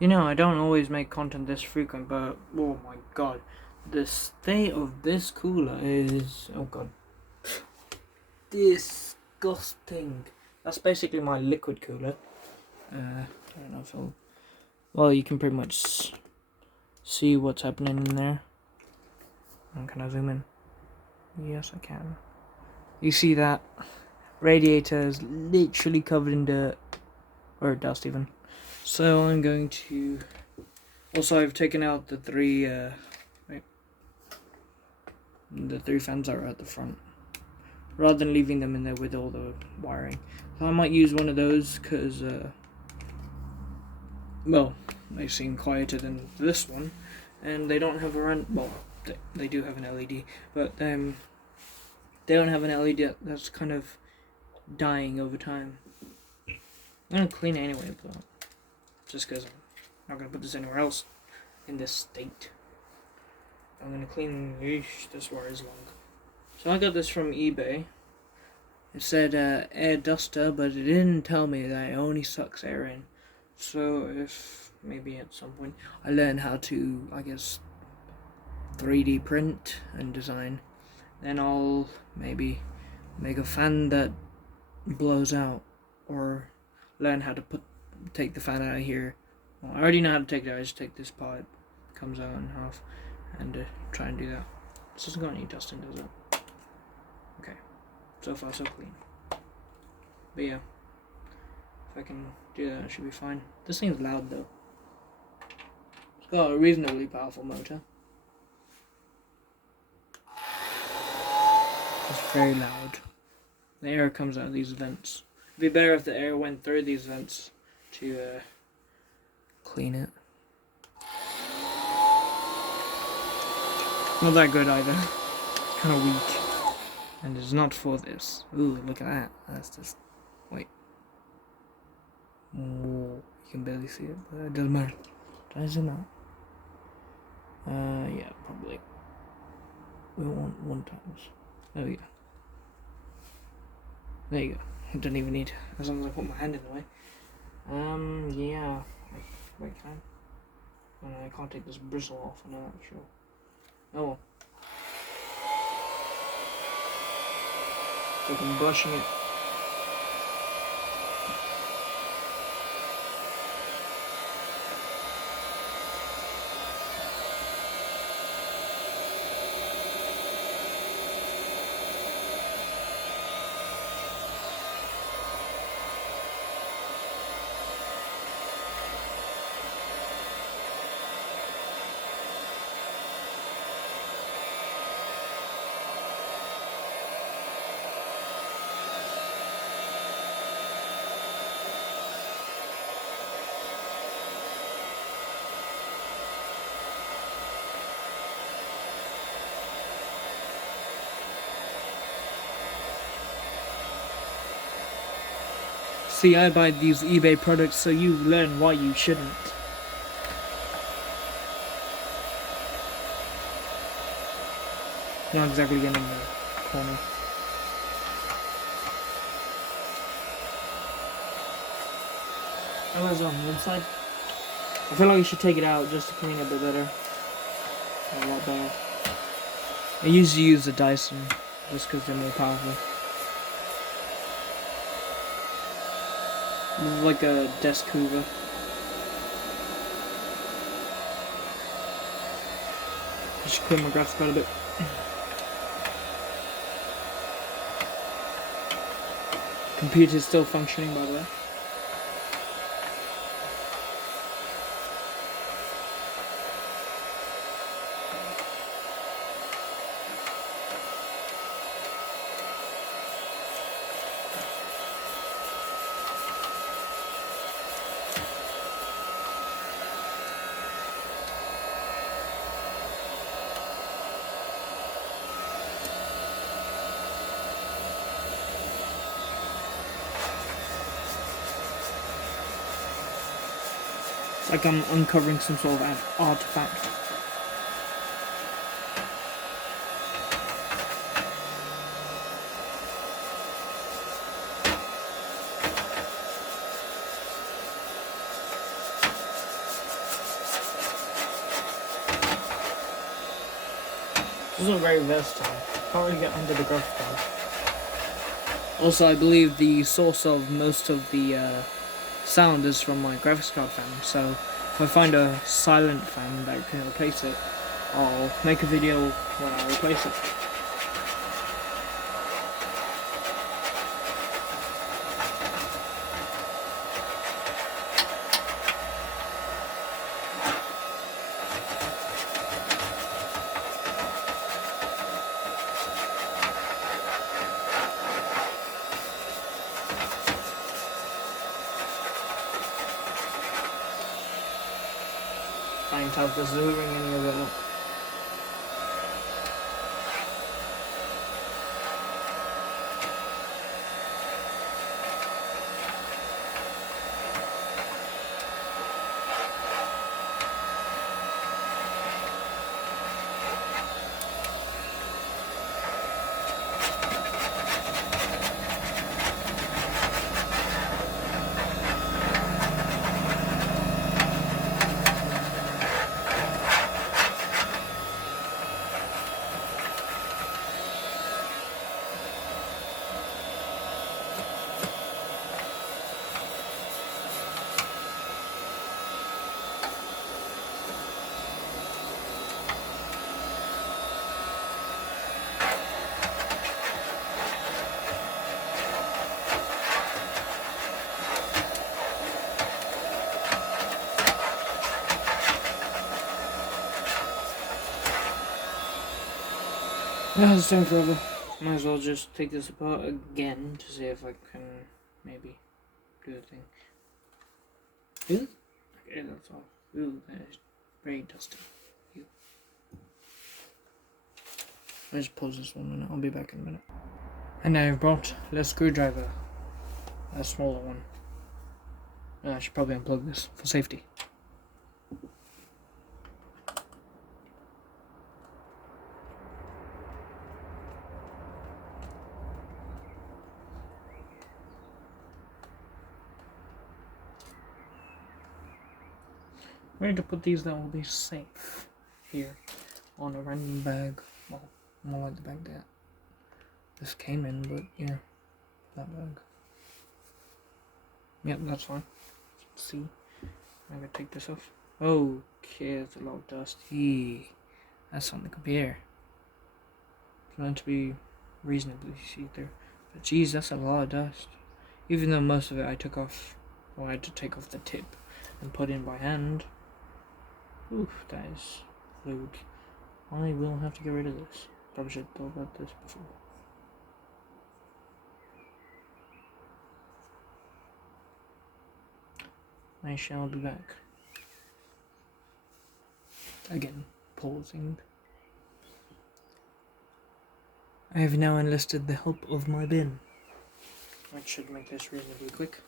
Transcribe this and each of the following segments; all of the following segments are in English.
You know, I don't always make content this frequent, but oh my god, the state of this cooler is, oh god, disgusting. That's basically my liquid cooler. I don't know if I'll, well, you can pretty much see what's happening in there. Can I zoom in? Yes, I can. You see that radiator is literally covered in dirt, or dust even. So I'm going to, also I've taken out the three fans that are at the front, rather than leaving them in there with all the wiring. So I might use one of those because well, they seem quieter than this one, and they don't have a well, they do have an LED, but they don't have an LED that's kind of dying over time. I'm gonna clean it anyway, but just because I'm not gonna put this anywhere else in this state. I'm gonna clean. This wire is long. So I got this from eBay. It said air duster, but it didn't tell me that it only sucks air in. So if maybe at some point I learn how to, I guess, 3D print and design, then I'll maybe make a fan that blows out, or learn how to take the fan out of here. Well, I already know how to take it out. I just take this part, comes out in half, and try and do that. This doesn't got any dust in, does it? Okay, so far so clean. But yeah, if I can do that, it should be fine. This thing's loud though. It's got a reasonably powerful motor. It's very loud. The air comes out of these vents. It'd be better if the air went through these vents to clean it. Not that good either. It's kind of weak. And it's not for this. Ooh, look at that. That's just... Wait. Whoa. You can barely see it, but it doesn't matter. Does it not? Yeah, probably. We want 1 times. There we go. There you go. I don't even need, as long as I put my hand in the way. Yeah. Wait, can I? No, I can't take this bristle off, I'm not sure. Oh well. So I'm brushing it. See, I buy these eBay products so you learn why you shouldn't. Not exactly getting in the corner. How is it on the inside? I feel like you should take it out just to clean it a bit better. A lot better. I usually use the Dyson just because they're more powerful. This is like a desk hoover. I should clear my graphics card a bit. Computer's still functioning, by the way. Like I'm uncovering some sort of an artifact. It's not very versatile. Can't really get under the graphics card. Also, I believe the source of most of the sound is from my graphics card fan, so if I find a silent fan that can replace it, I'll make a video when I replace it. Can't tell if this is moving any of it up. Yeah, it's taking forever. Might as well just take this apart again to see if I can maybe do the thing. Ooh. Okay, that's all. Ooh, that is very dusty. Ew. I'll just pause this 1 minute, I'll be back in a minute. And now I've brought the screwdriver, a smaller one. I should probably unplug this for safety. Where to put these that will be safe? Here, on a random bag. Well, more like the bag that this came in, but yeah, that bag. Yep, that's fine. See, I'm gonna take this off. Okay, it's a lot of dust. That's on the computer. It's meant to be reasonably see-through, but geez, that's a lot of dust. Even though most of it I took off, or I had to take off the tip and put in by hand. Oof, that is fluid. I will have to get rid of this. Probably should have thought about this before. I shall be back. Again, pausing. I have now enlisted the help of my bin, which should make this reasonably quick.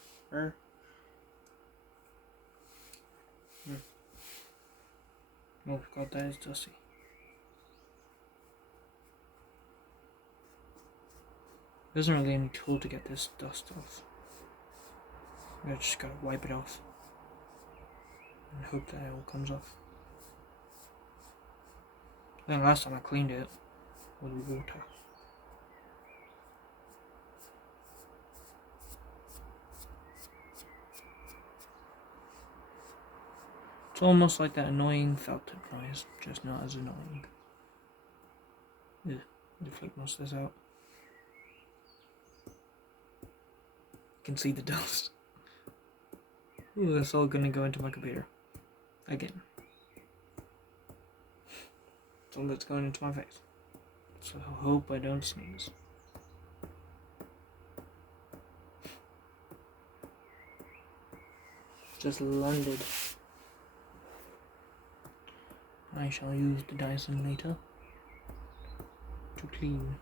Oh god, that is dusty. There isn't really any tool to get this dust off. I just gotta wipe it off and hope that it all comes off. Then last time I cleaned it with water. It's almost like that annoying felt tip noise, just not as annoying. Yeah, let me flip most of this out. You can see the dust. Ooh, that's all gonna go into my computer. Again. It's all that's going into my face. So I hope I don't sneeze. Just landed. I shall use the Dyson later to clean.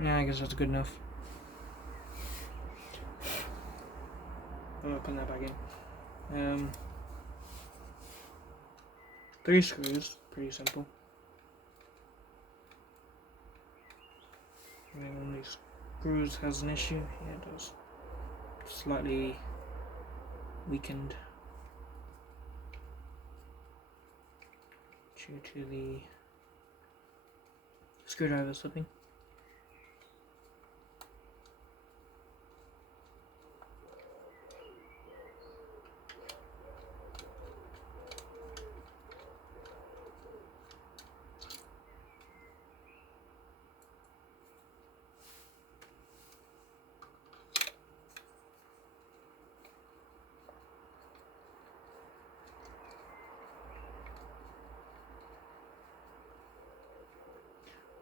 Yeah, I guess that's good enough. I'm gonna put that back in. 3 screws, pretty simple. And then one of these screws has an issue. Yeah, it does. Slightly weakened due to the screwdriver slipping.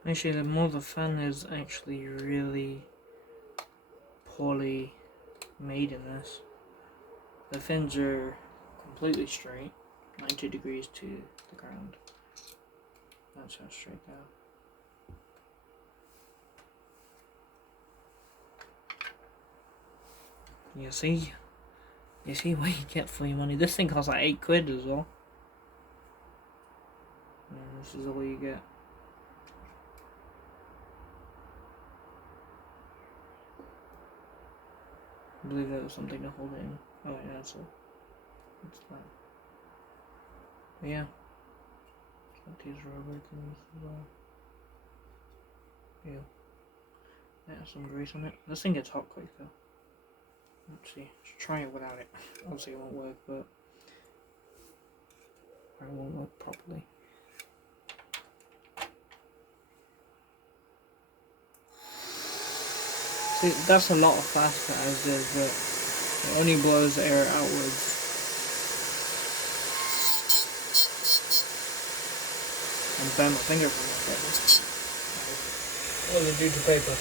Actually, the more the fan is actually really poorly made in this. The fins are completely straight, 90 degrees to the ground. That's how straight they are. You see what you get for your money. This thing costs like £8 as well. And this is all you get. I believe there was something to hold it in. Oh yeah, that's all. What's that? But yeah. Got these rubber things as well. Yeah. That has some grease on it. This thing gets hot quick though. Let's see. Let's try it without it. Obviously it won't work, but it won't work properly. See, that's a lot faster as is, but it only blows air outwards. And burn my finger from that. What does it do to paper?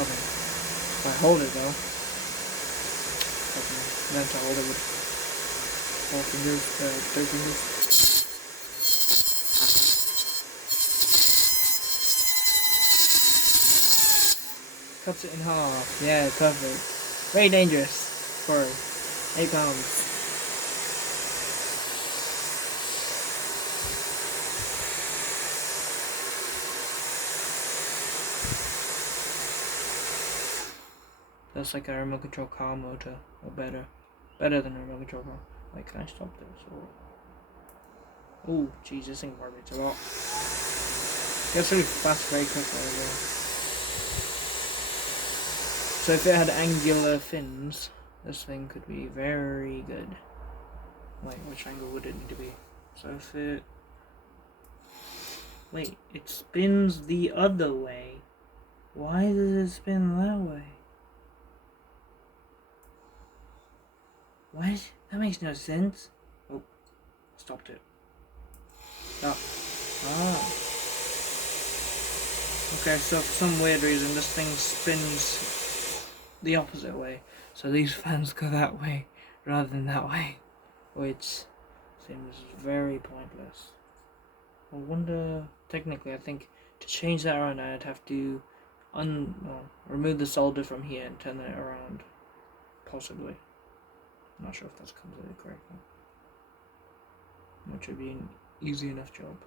Nothing. If I hold it though, I can learn to hold it with 4 fingers, 3 fingers. Cuts it in half. Yeah, perfect. Very dangerous for £8. That's like a remote control car motor, or better. Better than a remote control car. Wait, can I stop this? Oh, jeez, this thing vibrates a lot. Gets really fast very quickly as well. So if it had angular fins, this thing could be very good. Wait, which angle would it need to be? So if it... Wait, it spins the other way. Why does it spin that way? What? That makes no sense. Oh, stopped it. Oh. Ah. Okay, so for some weird reason this thing spins the opposite way. So these fans go that way rather than that way. Which seems very pointless. I wonder, technically I think to change that around I'd have to remove the solder from here and turn it around. Possibly. I'm not sure if that's completely correct though. Which would be an easy enough job.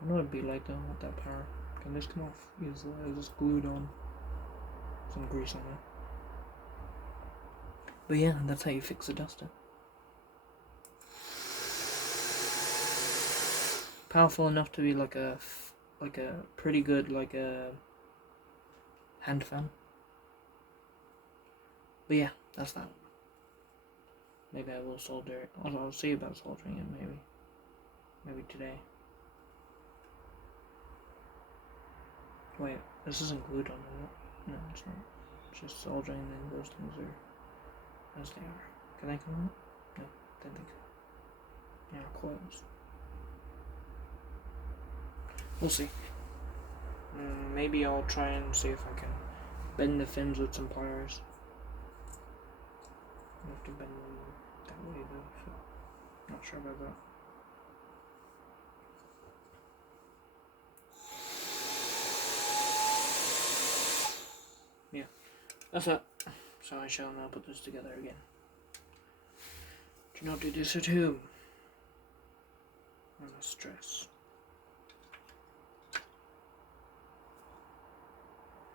I know it'd be like though with that power. Can this come off easily? It's just glued on. Some grease on it. But yeah, that's how you fix a duster. Powerful enough to be like a pretty good hand fan. But yeah, that's that. Maybe I will solder it. I'll see about soldering it maybe today. Wait, this isn't glued on, is it? No, it's not. It's just soldering and then those things are as they are. Can I come out? No, don't think so. Yeah, coils. We'll see. Maybe I'll try and see if I can bend the fins with some pliers. I have to bend them that way though, so not sure about that. Yeah, that's it. So I shall now put this together again. Do not do this at home. I'm a stress.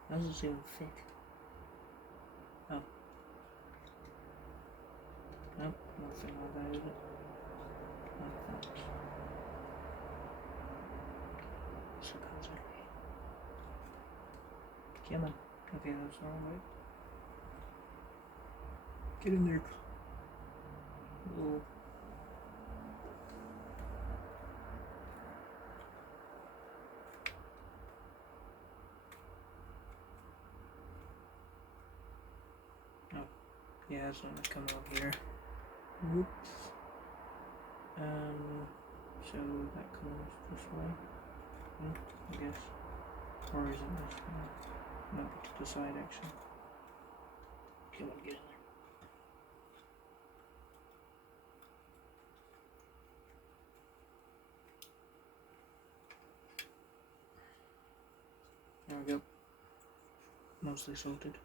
How does this even fit? Oh. Nope, nothing like that, is it? Like that. supposedly. Come on. Okay, that's the wrong way. Get in there. Whoa. Oh, yeah, it's not coming up here. Whoops. So that comes this way. I guess. Or is it this way? No, to the side actually. Come on, get in there. There we go. Mostly salted.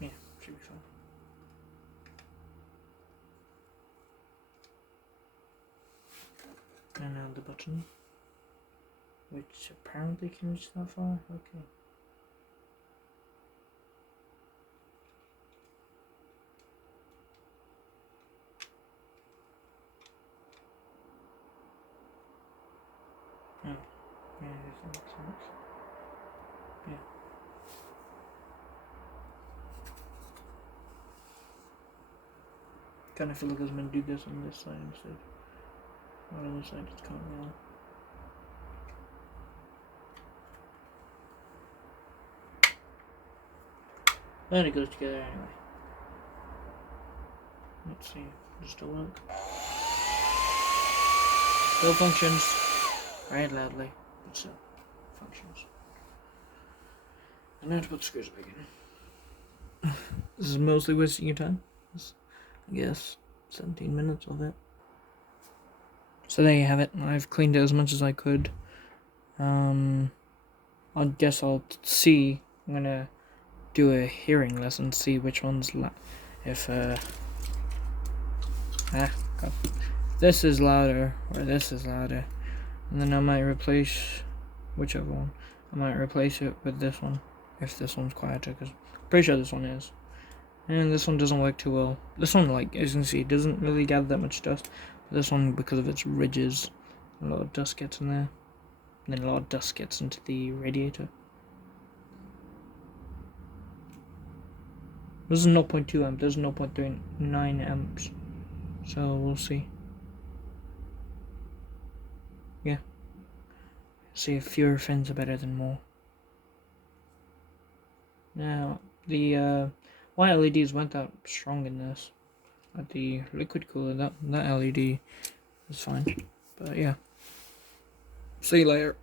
Yeah, should be fine. And now the button, which apparently can reach that far. Okay. Oh, yeah, that makes sense. Yeah. Kind of feel like I was meant to do this on this side instead. Or on this side it's currently on. Then it goes together anyway. Let's see, does it still work? Still functions. Very loudly, but still functions. And now to put the screws back in. This is mostly wasting your time. I guess 17 minutes of it. So there you have it. I've cleaned it as much as I could. I guess I'll see. I'm gonna do a hearing lesson, see which one's if this is louder or this is louder, and then I might replace whichever one. I might replace it with this one if this one's quieter, because I'm pretty sure this one is. And this one doesn't work too well. This one, like as you can see, doesn't really gather that much dust. But this one, because of its ridges, a lot of dust gets in there. And then a lot of dust gets into the radiator. This is 0.2 amp, this is 0.39 amps. So we'll see. Yeah. See if fewer fins are better than more. Now, the white LEDs weren't that strong in this. At the liquid cooler, that LED is fine. But yeah. See you later.